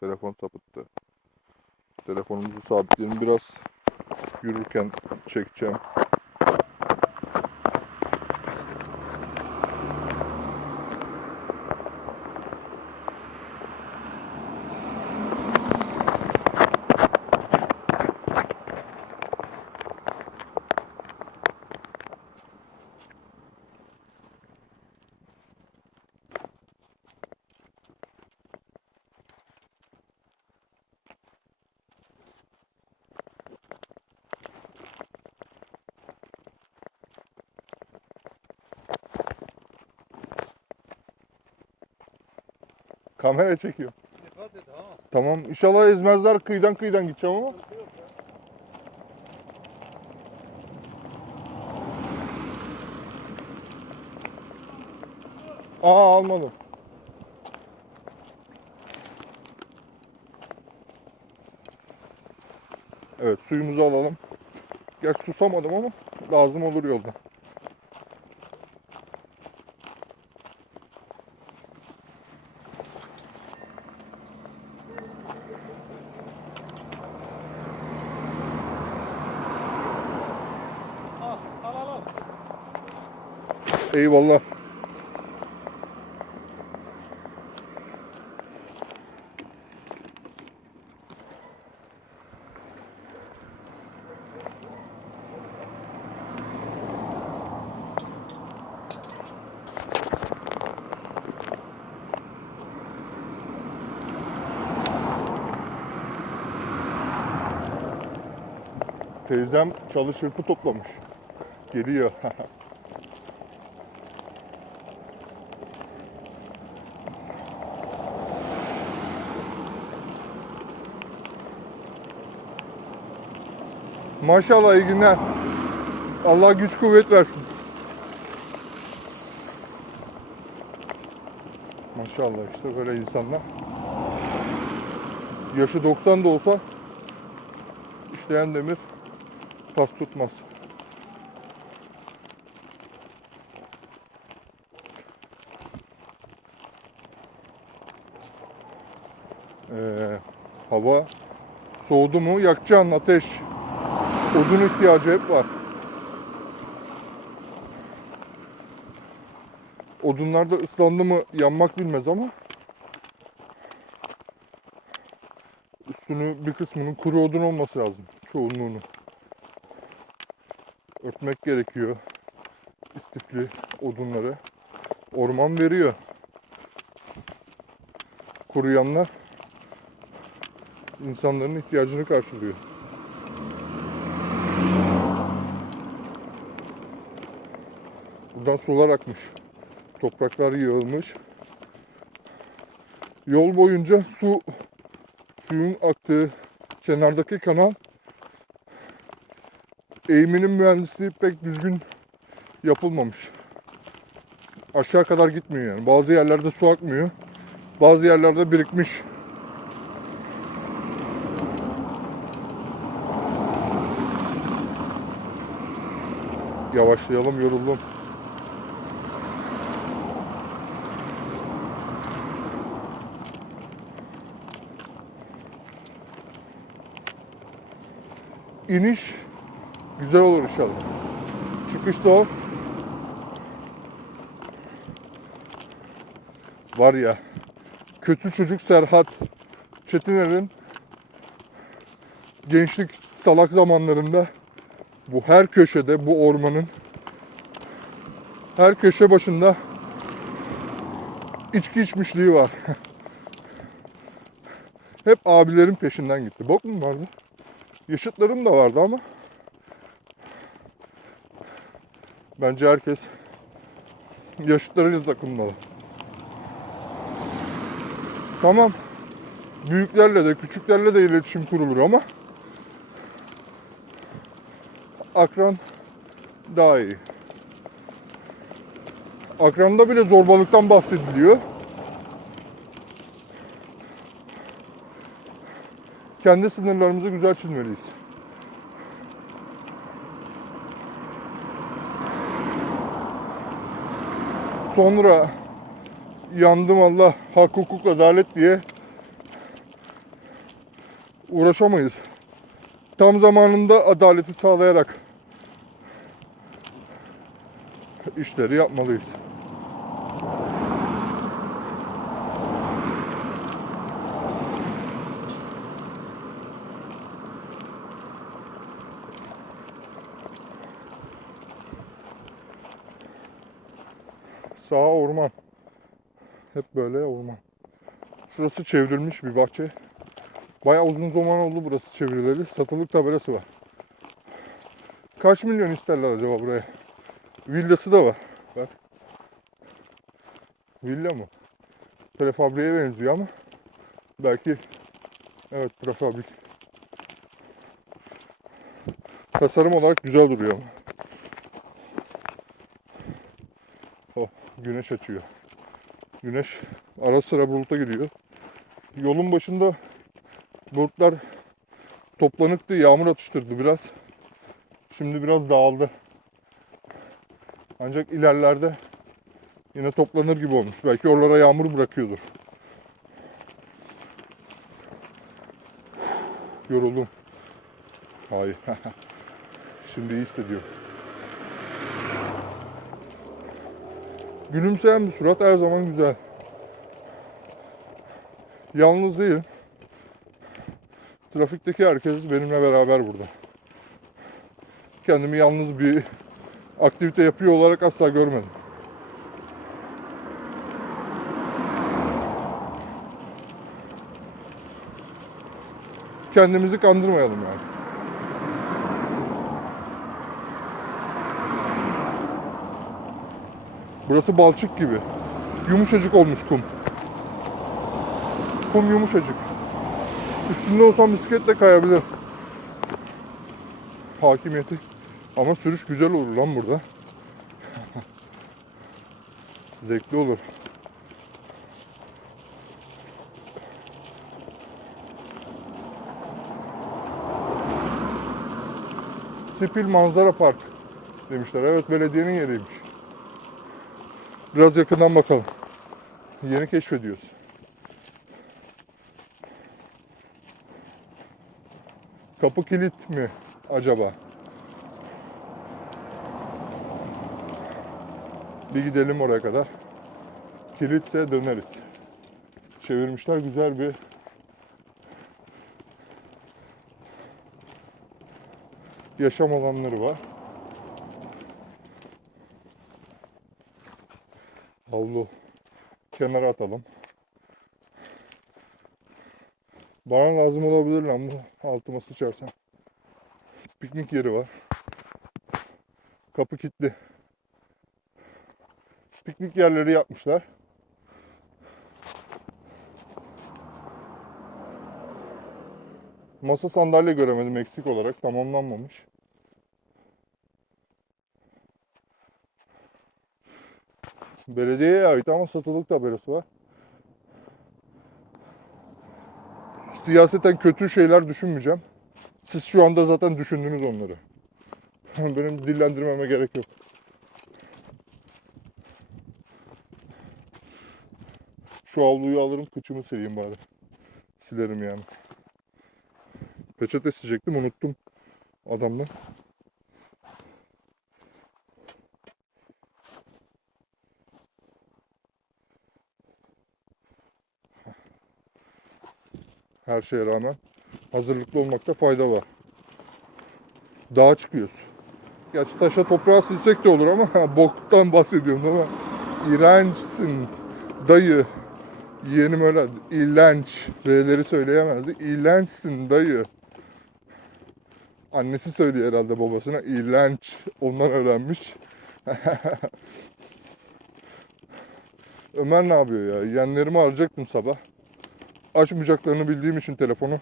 Telefon sapıttı. Telefonumuzu sabitleyelim. Biraz yürürken çekeceğim. Kamera çekiyor. Dikkat et ha. Tamam inşallah ezmezler kıyıdan kıyıdan gideceğim ama. Aa almadım. Evet suyumuzu alalım. Gerçi susamadım ama lazım olur yolda. Al al al. al. Eyvallah. Teyzem çalı çırpı toplamış. Geliyor. Maşallah iyi günler. Allah güç kuvvet versin. Maşallah işte böyle insanlar. Yaşı 90 da olsa işleyen demir pas tutmaz. Ee, hava soğudu mu yakacaksın ateş. Odun ihtiyacı hep var. Odunlar da ıslandı mı yanmak bilmez ama üstünü bir kısmının kuru odun olması lazım. Çoğunluğunu. Örtmek gerekiyor. istifli odunları. Orman veriyor. Kuruyanlar insanların ihtiyacını karşılıyor. Buradan sular akmış. Topraklar yığılmış. Yol boyunca su suyun aktığı kenardaki kanal eğiminin mühendisliği pek düzgün yapılmamış. Aşağı kadar gitmiyor yani. Bazı yerlerde su akmıyor. Bazı yerlerde birikmiş. Yavaşlayalım yoruldum. İniş güzel olur inşallah. Çıkış da o. Var ya kötü çocuk Serhat Çetiner'in gençlik salak zamanlarında bu her köşede bu ormanın her köşe başında içki içmişliği var. Hep abilerin peşinden gitti. Bok mu vardı? Yaşıtlarım da vardı ama bence herkes yaşıtlarıyla takılmalı. Tamam. Büyüklerle de küçüklerle de iletişim kurulur ama akran daha iyi. Akranda bile zorbalıktan bahsediliyor. Kendi sınırlarımızı güzel çizmeliyiz. Sonra yandım Allah hak hukuk adalet diye uğraşamayız. Tam zamanında adaleti sağlayarak işleri yapmalıyız. Sağ orman. Hep böyle orman. Şurası çevrilmiş bir bahçe. Bayağı uzun zaman oldu burası çevrileli. Satılık tabelası var. Kaç milyon isterler acaba buraya? Villası da var. Bak. Villa mı? Prefabriğe benziyor ama belki evet prefabrik. Tasarım olarak güzel duruyor ama. Oh, güneş açıyor. Güneş ara sıra buluta gidiyor. Yolun başında bulutlar toplanıktı, yağmur atıştırdı biraz. Şimdi biraz dağıldı. Ancak ilerlerde yine toplanır gibi olmuş. Belki oralara yağmur bırakıyordur. Yoruldum. Hayır. Şimdi iyi hissediyorum. Gülümseyen bir surat her zaman güzel. Yalnız değilim. Trafikteki herkes benimle beraber burada. Kendimi yalnız bir aktivite yapıyor olarak asla görmedim. Kendimizi kandırmayalım yani. Burası balçık gibi. Yumuşacık olmuş kum. Kum yumuşacık. Üstünde olsam bisikletle kayabilir. Hakimiyeti. Ama sürüş güzel olur lan burada. Zevkli olur. Sipil Manzara Park demişler. Evet belediyenin yeriymiş. Biraz yakından bakalım. Yeni keşfediyoruz. Kapı kilit mi acaba? Bir gidelim oraya kadar. Kilitse döneriz. Çevirmişler güzel bir yaşam alanları var. Havlu kenara atalım. Bana lazım olabilir lan bu altıma sıçarsam. Piknik yeri var. Kapı kilitli. Piknik yerleri yapmışlar. Masa sandalye göremedim eksik olarak tamamlanmamış. Belediyeye ait ama satılık tabelası var. Siyaseten kötü şeyler düşünmeyeceğim. Siz şu anda zaten düşündünüz onları. Benim dillendirmeme gerek yok. Şu havluyu alırım kıçımı sileyim bari. Silerim yani. Peçete silecektim unuttum adamdan. Her şeye rağmen hazırlıklı olmakta fayda var. Dağa çıkıyoruz. Gerçi taşa toprağa silsek de olur ama boktan bahsediyorum ama iğrençsin dayı. Yeğenim öyle iğrenç. R'leri söyleyemezdi. İğrençsin dayı. Annesi söylüyor herhalde babasına. İğrenç. Ondan öğrenmiş. Ömer ne yapıyor ya? Yeğenlerimi arayacaktım sabah. Açmayacaklarını bildiğim için telefonu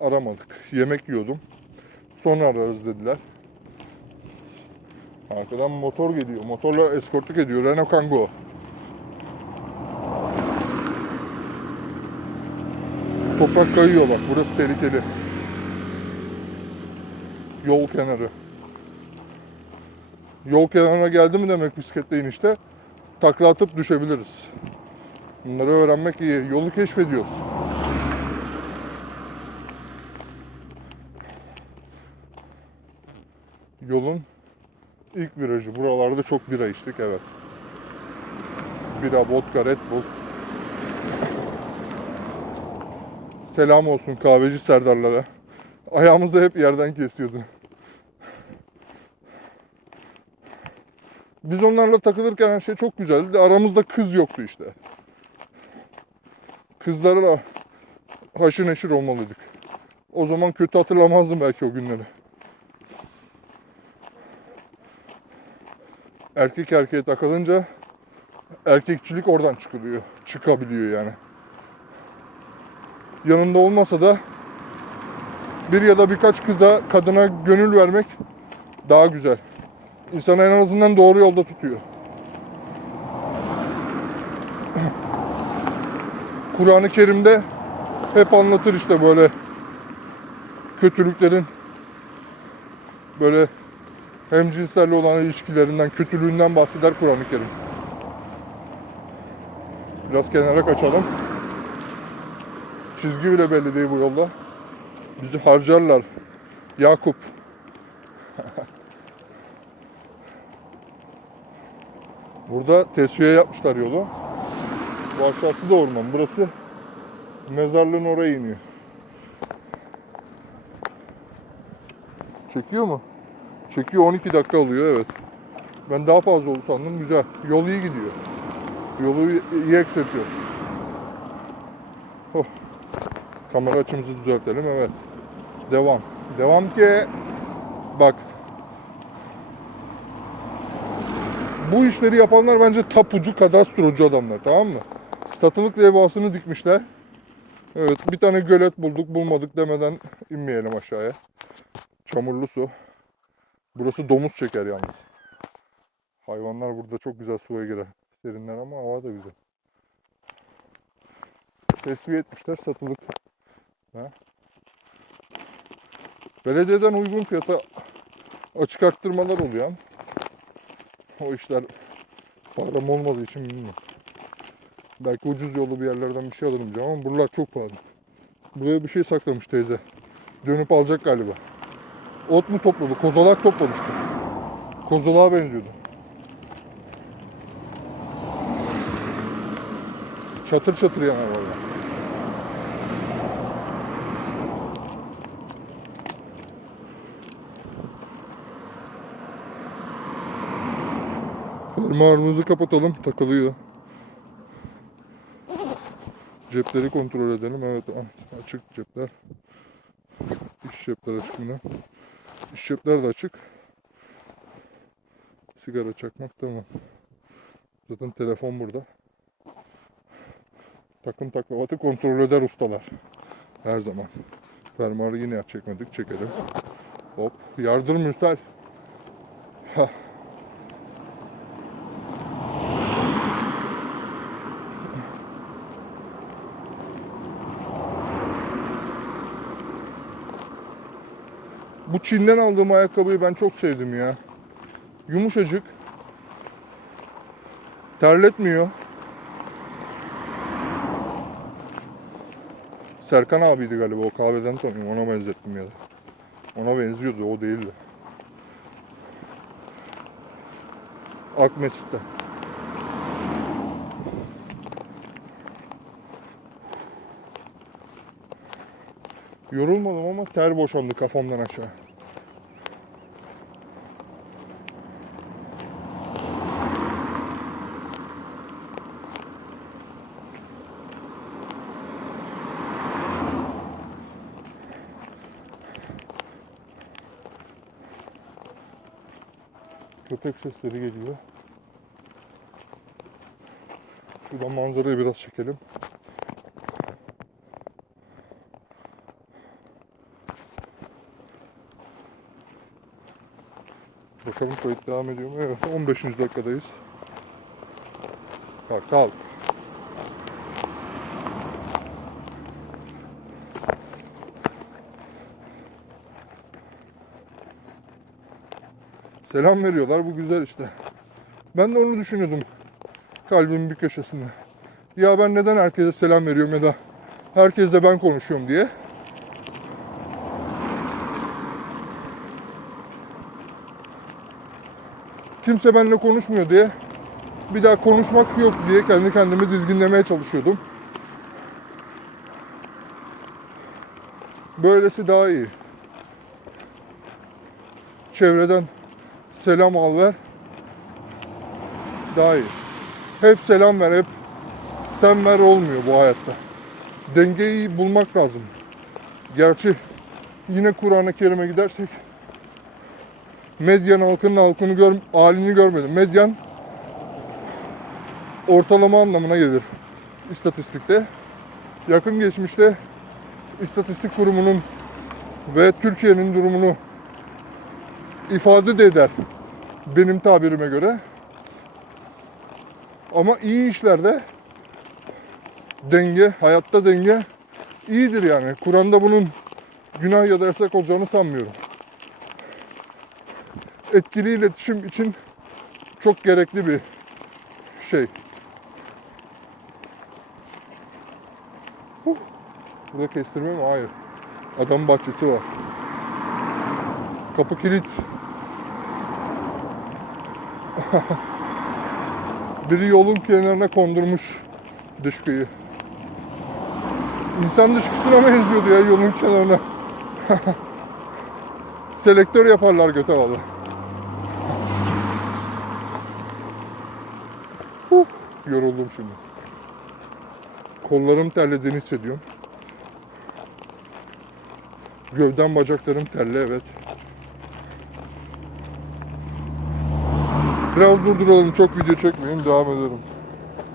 aramadık. Yemek yiyordum. Sonra ararız dediler. Arkadan motor geliyor. Motorla eskortluk ediyor. Renault Kangoo. Toprak kayıyor bak. Burası tehlikeli. Yol kenarı. Yol kenarına geldi mi demek bisikletle inişte takla atıp düşebiliriz. Bunları öğrenmek iyi. Yolu keşfediyoruz. Yolun ilk virajı. Buralarda çok bira içtik evet. Bira, vodka, Red Bull. Selam olsun kahveci Serdarlara. Ayağımızı hep yerden kesiyordu. Biz onlarla takılırken her şey çok güzeldi. Aramızda kız yoktu işte. Kızlarla haşır neşir olmalıydık. O zaman kötü hatırlamazdım belki o günleri. Erkek erkeğe takılınca erkekçilik oradan çıkılıyor. Çıkabiliyor yani. Yanında olmasa da bir ya da birkaç kıza, kadına gönül vermek daha güzel. İnsanı en azından doğru yolda tutuyor. Kur'an-ı Kerim'de hep anlatır işte böyle kötülüklerin böyle hem cinslerle olan ilişkilerinden, kötülüğünden bahseder Kur'an-ı Kerim. Biraz kenara kaçalım. Çizgi bile belli değil bu yolda. Bizi harcarlar. Yakup. Burada tesviye yapmışlar yolu. Bu aşağısı da orman. Burası mezarlığın oraya iniyor. Çekiyor mu? Çekiyor 12 dakika oluyor evet. Ben daha fazla oldu sandım. Güzel. Yol iyi gidiyor. Yolu iyi- iyi eksiltiyor. Oh. Kamera açımızı düzeltelim evet. Devam. Devam ki bak bu işleri yapanlar bence tapucu kadastrocu adamlar tamam mı? Satılık levhasını dikmişler. Evet bir tane gölet bulduk bulmadık demeden inmeyelim aşağıya. Çamurlu su. Burası domuz çeker yalnız. Hayvanlar burada çok güzel suya girer. Serinler ama hava da güzel. Tesviye etmişler satılık. Ha? Belediyeden uygun fiyata açık arttırmalar oluyor. O işler param olmadığı için bilmiyorum. Belki ucuz yolu bir yerlerden bir şey alırım diyeceğim ama buralar çok pahalı. Buraya bir şey saklamış teyze. Dönüp alacak galiba. Ot mu topladı? Kozalak toplamıştı. Kozalağa benziyordu. Çatır çatır yanar valla. Fermuarımızı kapatalım. Takılıyor. Cepleri kontrol edelim. Evet ah, açık cepler. İç cepler açık mı ne? İç cepler de açık. Sigara çakmak tamam. Zaten telefon burada. Takım taklavatı kontrol eder ustalar. Her zaman. Fermuarı yine çekmedik. Çekelim. Hop. Yardır Müstel. Hah. Bu Çin'den aldığım ayakkabıyı ben çok sevdim ya. Yumuşacık. Terletmiyor. Serkan abiydi galiba o kahveden tanıyorum ona benzettim ya da. Ona benziyordu o değildi. Akmetit'te. Yorulmadım ama ter boşandı kafamdan aşağı. Köpek sesleri geliyor. Şuradan manzarayı biraz çekelim. Bakalım kayıt devam ediyor mu? Evet 15. dakikadayız. Kartal. Selam veriyorlar bu güzel işte. Ben de onu düşünüyordum kalbimin bir köşesinde. Ya ben neden herkese selam veriyorum ya da herkesle ben konuşuyorum diye. kimse benimle konuşmuyor diye bir daha konuşmak yok diye kendi kendimi dizginlemeye çalışıyordum. Böylesi daha iyi. Çevreden selam al ver. Daha iyi. Hep selam ver, hep sen ver olmuyor bu hayatta. Dengeyi bulmak lazım. Gerçi yine Kur'an-ı Kerim'e gidersek medyan halkının halkını gör, halini görmedim. Medyan ortalama anlamına gelir istatistikte. Yakın geçmişte istatistik kurumunun ve Türkiye'nin durumunu ifade de eder benim tabirime göre. Ama iyi işlerde denge, hayatta denge iyidir yani. Kur'an'da bunun günah ya da yasak olacağını sanmıyorum. Etkili iletişim için çok gerekli bir şey. Burada kestirme mi? Hayır. Adam bahçesi var. Kapı kilit. Biri yolun kenarına kondurmuş dışkıyı. İnsan dışkısına benziyordu ya yolun kenarına. Selektör yaparlar göte valla. Yoruldum şimdi. Kollarım terlediğini hissediyorum. Gövden bacaklarım terli evet. Biraz durduralım çok video çekmeyeyim devam edelim.